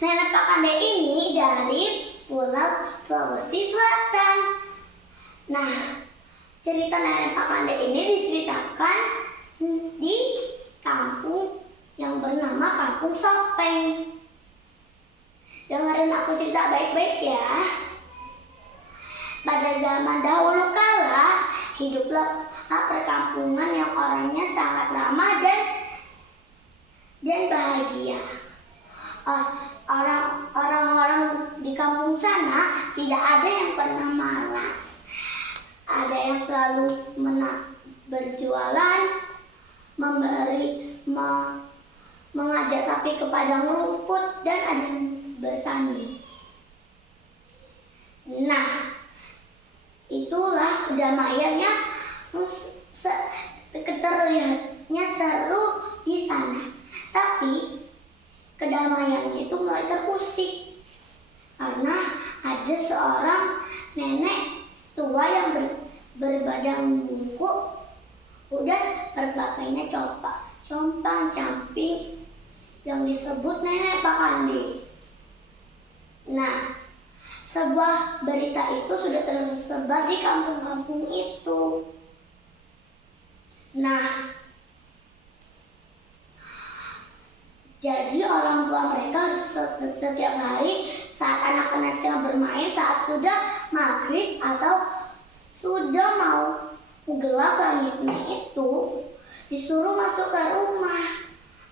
Nenek Pakande ini dari Pulau Sulawesi Selatan. Nah, cerita Nenek Pakande ini diceritakan di kampung yang bernama Kampung Sopeng. Dengerin aku cerita baik-baik ya. Pada zaman dahulu kala, hiduplah perkampungan yang orangnya sangat ramah dan bahagia. Orang-orang di kampung sana tidak ada yang pernah malas. Ada yang selalu berjualan, mengajak sapi ke padang rumput, dan ada yang bertani. Nah, itulah kedamaiannya, terlihatnya seru di sana. Tapi kedamaiannya itu mulai terusik karena ada seorang nenek tua yang berbadan bungkuk, udah berpakainya compang-camping yang disebut Nenek Pakande. Nah, sebuah berita itu sudah tersebar di kampung-kampung itu. Nah, jadi orang tua mereka setiap hari saat anak-anaknya bermain, saat sudah maghrib atau sudah mau gelap langitnya itu, disuruh masuk ke rumah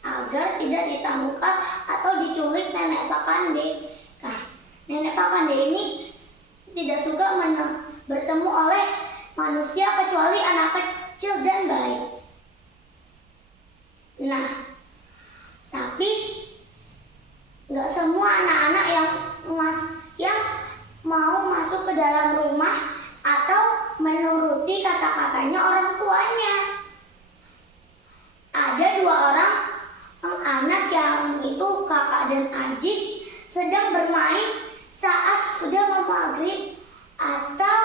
agar tidak ditamukan atau diculik Nenek Pakande. Nah, Nenek Pakande ini tidak suka bertemu oleh manusia kecuali anak kecil dan bayi. Nah, tapi nggak semua anak-anak yang mau masuk ke dalam rumah atau menuruti kata-katanya orang tuanya. Ada dua orang anak yang itu kakak dan adik sedang bermain saat sudah mau maghrib atau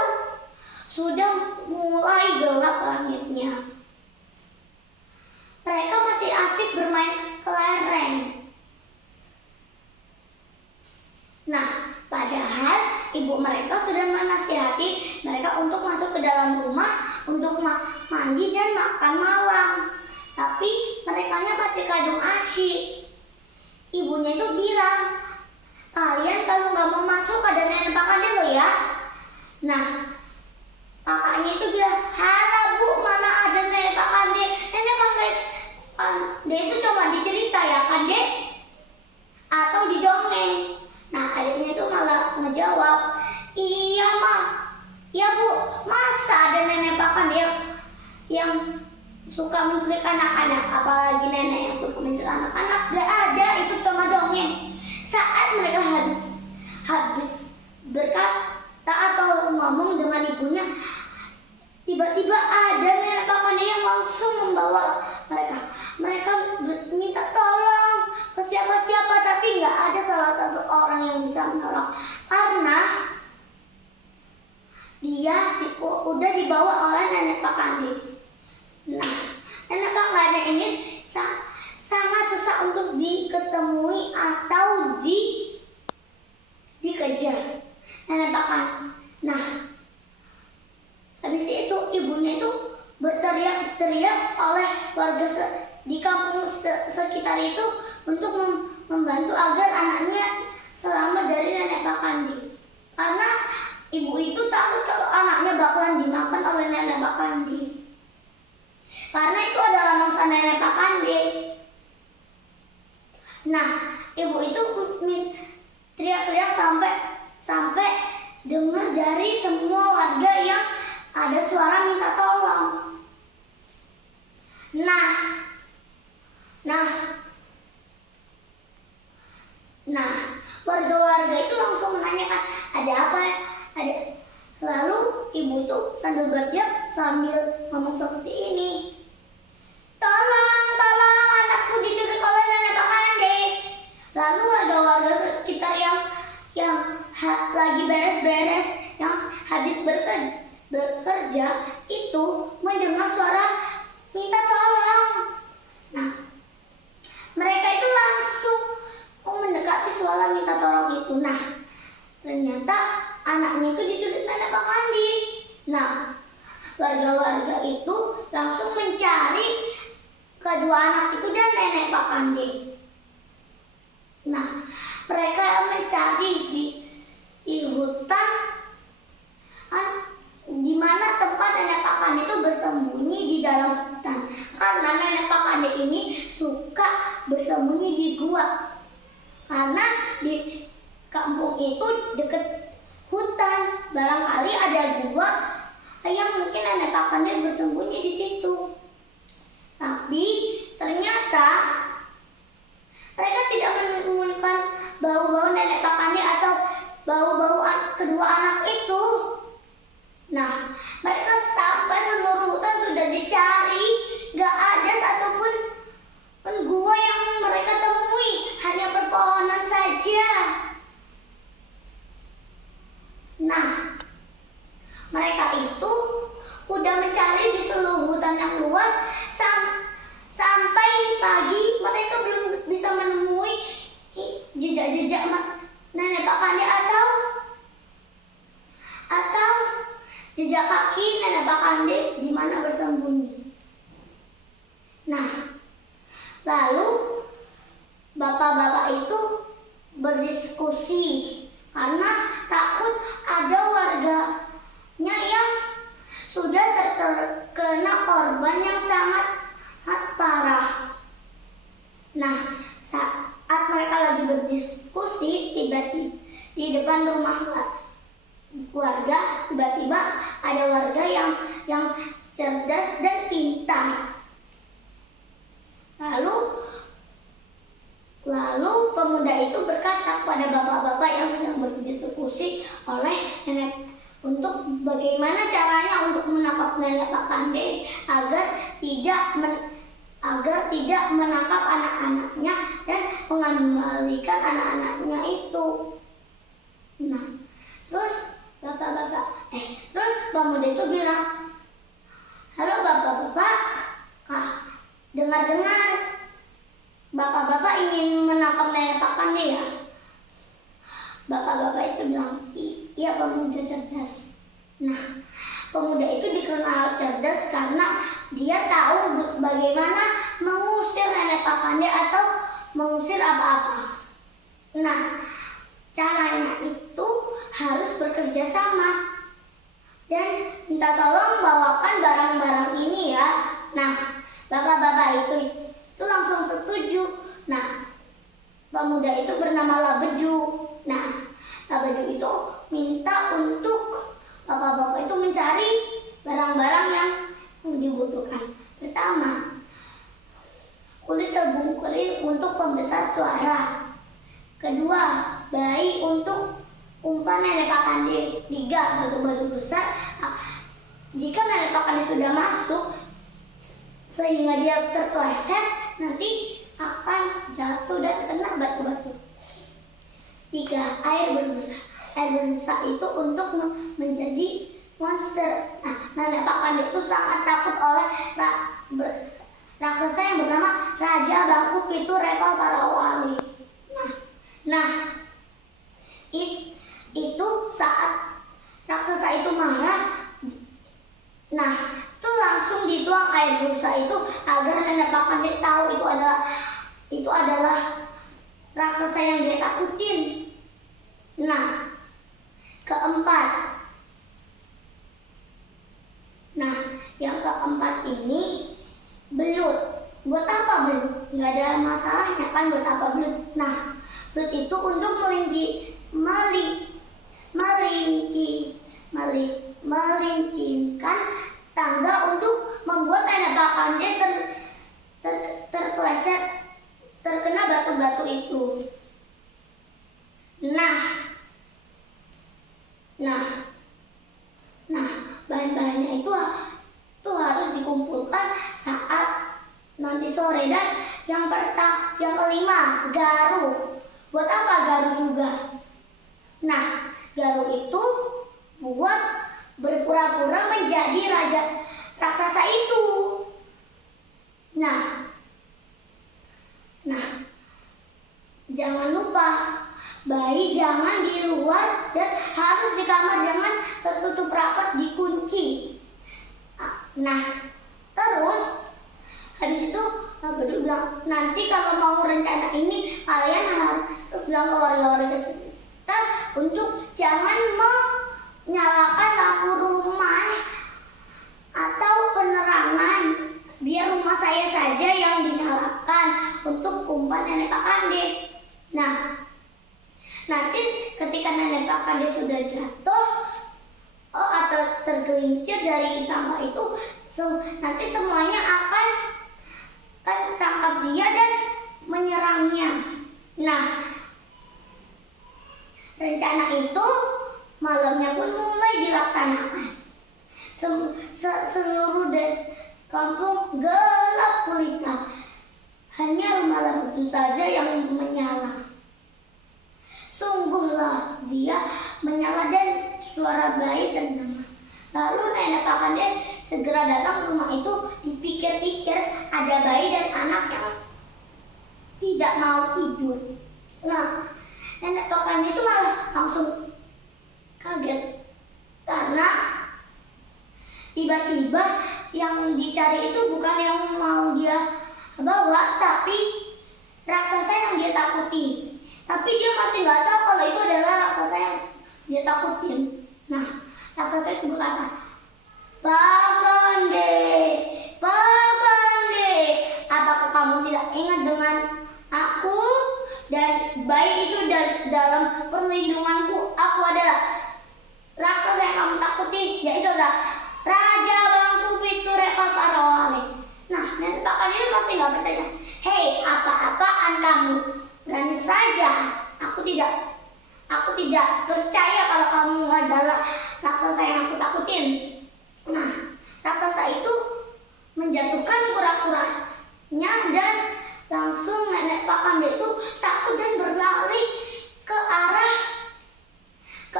sudah mulai gelap langitnya. Mereka masih asik bermain kelereng. Nah, padahal ibu mereka sudah menasihati mereka untuk masuk ke dalam rumah untuk mandi dan makan malam. Tapi merekanya masih kadung asyik. Ibunya itu bilang, "Kalian kalau nggak mau masuk ada Nenek Pakande lo ya." Nah, kakaknya itu bilang, "Halah bu, mana ada Nenek Pakande? Nenek Pakande itu cuma dicerita ya kan dek? Atau didongeng." Nah, adiknya itu malah ngejawab, "Iya mah, ya bu, masa ada Nenek Pakande yang suka menculik anak-anak, apalagi nenek yang suka menculik anak-anak? Gak ada, itu cuma dongeng." Saat mereka habis berkata atau ngomong dengan ibunya, tiba-tiba ada Nenek Pakande yang langsung membawa mereka. Mereka minta tolong ke siapa-siapa, tapi nggak ada salah satu orang yang bisa menolong karena dia udah dibawa oleh Nenek Pakande. Nah, Nenek Pakande ini sangat susah untuk diketemui atau dikejar. Nenek Pakande. Nah, habis itu ibunya itu berteriak-teriak oleh warga di kampung sekitar itu untuk membantu agar anaknya selamat dari Nenek Pakande. Karena ibu itu takut kalau anaknya bakalan dimakan oleh Nenek Pakande. Karena itu adalah mangsa Nenek Pakande. Nah, ibu itu teriak-teriak sampai dengar dari semua warga yang ada suara minta tolong. Nah, warga-warga itu langsung menanyakan, ada apa? Lalu ibu itu sambil berteriak sambil ngomong seperti ini, "Tolong, anakku diculik oleh Nenek Pakande." Lalu warga-warga sekitar yang lagi beres-beres, yang habis bekerja itu mendengar suara minta tolong. Nah, mereka itu langsung mendekati suara itu. Nah, ternyata anaknya itu diculik nenek Pak Kandi. Nah, warga-warga itu langsung mencari kedua anak itu dan nenek Pak Kandi. Nah, mereka mencari di hutan, di mana tempat nenek Pak Kandi itu bersembunyi di dalam hutan. Karena nenek Pak Kandi ini suka bersembunyi di gua. Karena di kampung itu dekat hutan, barangkali ada gua yang mungkin nenek Pak Kandi bersembunyi di situ. Tapi ternyata mereka tidak menemukan bau-bau nenek Pak Kandi atau bau-bau kedua anak itu. Nah, mereka sampai seluruh hutan sudah dicari, gak ada satupun gua yang mereka temui, hanya perpohonan saja. Nah, mereka itu udah mencari di seluruh hutan yang luas sampai pagi. Mereka belum bisa menemui jejak-jejak nenek Pak Kandi atau jejak kaki nenek Pak Kandi di mana bersembunyi. Nah, lalu bapak-bapak itu berdiskusi karena takut ada warganya yang sudah terkena korban yang sangat parah. Nah, saat mereka lagi berdiskusi, tiba-tiba di depan rumah warga, tiba-tiba ada warga yang cerdas dan pintar. Lalu pemuda itu berkata pada bapak-bapak yang sedang berdiskusi oleh nenek untuk bagaimana caranya untuk menangkap nenek Pak Kandi agar tidak menangkap anak-anaknya dan mengembalikan anak-anaknya itu. Nah, terus terus pemuda itu bilang, "Halo bapak-bapak, dengar-dengar bapak-bapak ingin menangkap nenek Pak Kandi ya?" Bapak-bapak itu bilang, "Iya pemuda cerdas." Nah, pemuda itu dikenal cerdas karena dia tahu bagaimana mengusir nenek Pak Kandi atau mengusir apa-apa. Nah, caranya itu harus bekerja sama dan minta tolong bawakan barang-barang ini ya. Nah, bapak-bapak itu langsung setuju. Nah, pemuda itu bernama Labedu. Nah, Labedu itu minta untuk bapak-bapak itu mencari barang-barang yang dibutuhkan. Pertama, kulit terbungkul untuk pembesar suara. Kedua, bayi untuk umpan nenek Pak Kandi. 3, batu-batu besar. Jika nenek Pak Kandi sudah masuk sehingga dia terpeleset, nanti akan jatuh dan kena batu-batu. 3, air berbusa. Air berbusa itu untuk menjadi monster. Nah, nenek Pak Kandi itu sangat takut oleh raksasa yang bernama Raja Bangku Pitu Repal Parawali. Nah, itu saat raksasa itu marah. Nah, itu langsung dituang air busa itu agar nenek Pak Kandi tahu itu adalah raksasa yang dia takutin. Nah, yang keempat ini belut. Buat apa belut? Nggak ada masalahnya kan buat apa belut. Nah, belut itu untuk melincirkan tangga untuk membuat nenek Pak Kandi terpeleset terkena batu-batu itu. Nah, bahan-bahannya itu harus dikumpulkan saat nanti sore. Dan yang kelima, garuh. Buat apa garuh juga? Nah, garuh itu buat berpura-pura menjadi raja raksasa itu. Nah, jangan lupa lupa, bayi jangan di luar dan harus di kamar, jangan tertutup rapat, dikunci. Nah, terus habis itu Bedu bilang, nanti kalau mau rencana ini kalian harus bilang ke warga-warga sekitar untuk jangan menyalakan lampu rumah atau penerangan, biar rumah saya saja yang dinyalakan untuk umpan nenek Pak Kande. Nah, nanti ketika nenek Pak Kande sudah jatuh atau tergelincir dari tangga itu, nanti semuanya akan tangkap dia dan menyerangnya. Nah, rencana itu malamnya pun mulai dilaksanakan. Seluruh kampung gelap gulita, hanya rumah lampu saja yang menyala. Sungguhlah dia menyala dan suara bayi terdengar. Lalu nenek Pak Kande segera datang ke rumah itu. Dipikir-pikir ada bayi dan anak yang tidak mau tidur. Nah, nenek Pak Kande itu malah langsung kaget karena tiba-tiba yang dicari itu bukan yang mau dia bawa, tapi raksasa yang dia takuti. Tapi dia masih nggak tahu kalau itu adalah raksasa yang dia takutin. Nah, raksasa itu berkata, Pak Kande, apakah kamu tidak ingat dengan aku dan bayi itu dalam perlindunganku? Aku adalah raksasa yang kamu takuti, yaitu adalah Raja Bangku Piture Paparawale. Nah, nenek Pak Kande masih nggak bertanya. Hei, apa-apaan kamu? Berani saja. Aku tidak percaya kalau kamu adalah raksasa yang aku takutin. Nah, raksasa itu menjatuhkan kura-kuranya dan langsung nenek Pak Kande itu takut dan berlari ke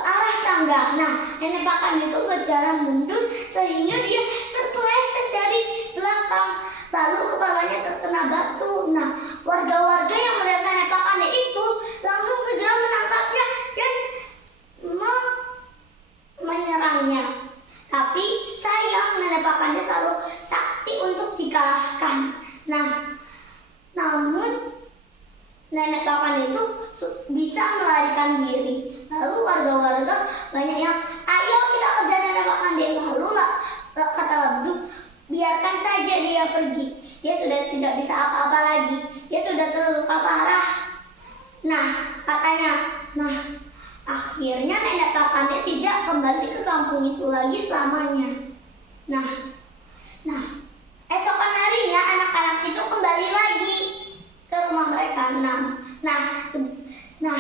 arah tangga. Nah, nenek Pak Kande itu berjalan mundur sehingga dia terpeleset dari belakang, lalu kepalanya terkena batu. Nah, warga-warga yang melihat nenek Pak Kande itu langsung segera menangkapnya dan menyerangnya. Tapi sayang, nenek Pak Kande selalu sakti untuk dikalahkan. Nah, namun nenek Pak Kande itu bisa melarikan diri. Lalu warga-warga banyak yang, ayo kita kejar nenek Pak Kande. Lalu kata Labdu, biarkan saja dia pergi. Dia sudah tidak bisa apa-apa lagi. Dia sudah terluka parah. Nah, katanya, akhirnya nenek Pak Kande tidak kembali ke kampung itu lagi selamanya. Nah, esokan harinya anak-anak itu kembali lagi ke rumah mereka. Nah,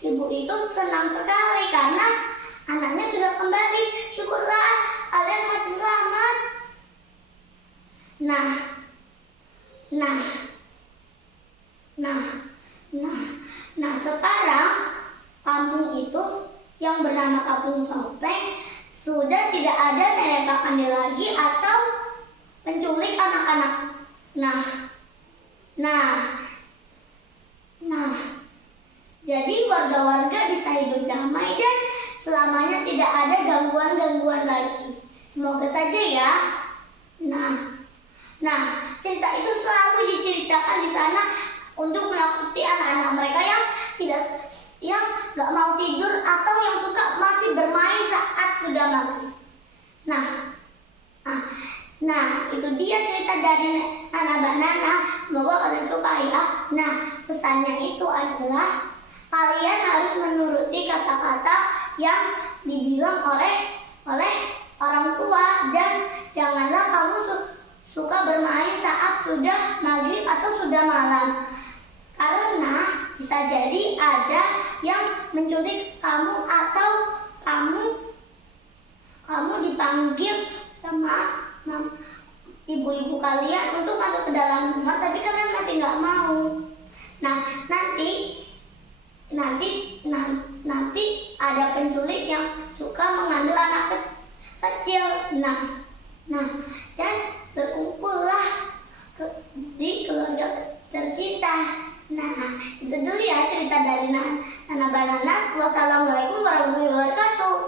ibu itu senang sekali karena anaknya sudah kembali. Syukurlah kalian masih selamat. Nah, sekarang kampung itu yang bernama Kampung Sopeng sudah tidak ada nenek Pak Kande lagi atau penculik anak-anak. Jadi warga-warga bisa hidup damai dan selamanya tidak ada gangguan-gangguan lagi. Semoga saja ya. Nah, cerita itu selalu diceritakan di sana untuk menakuti anak-anak mereka yang nggak mau tidur atau yang suka masih bermain saat sudah maghrib. Nah, itu dia cerita dari Nana Banana. Semoga kalian suka ya. Nah, pesannya itu adalah kalian harus menuruti kata-kata yang dibilang oleh orang tua dan janganlah kamu suka bermain saat sudah maghrib atau sudah malam. Karena bisa jadi ada yang menculik kamu atau kamu dipanggil sama ibu-ibu kalian untuk masuk ke dalam rumah, tapi kalian masih nggak mau. Nah, nanti ada penculik yang suka mengambil anak kecil. Dan berkumpullah di keluarga tercinta. Nah, Nah, itu dulu ya cerita dari Nana Banana. Wassalamualaikum warahmatullahi wabarakatuh.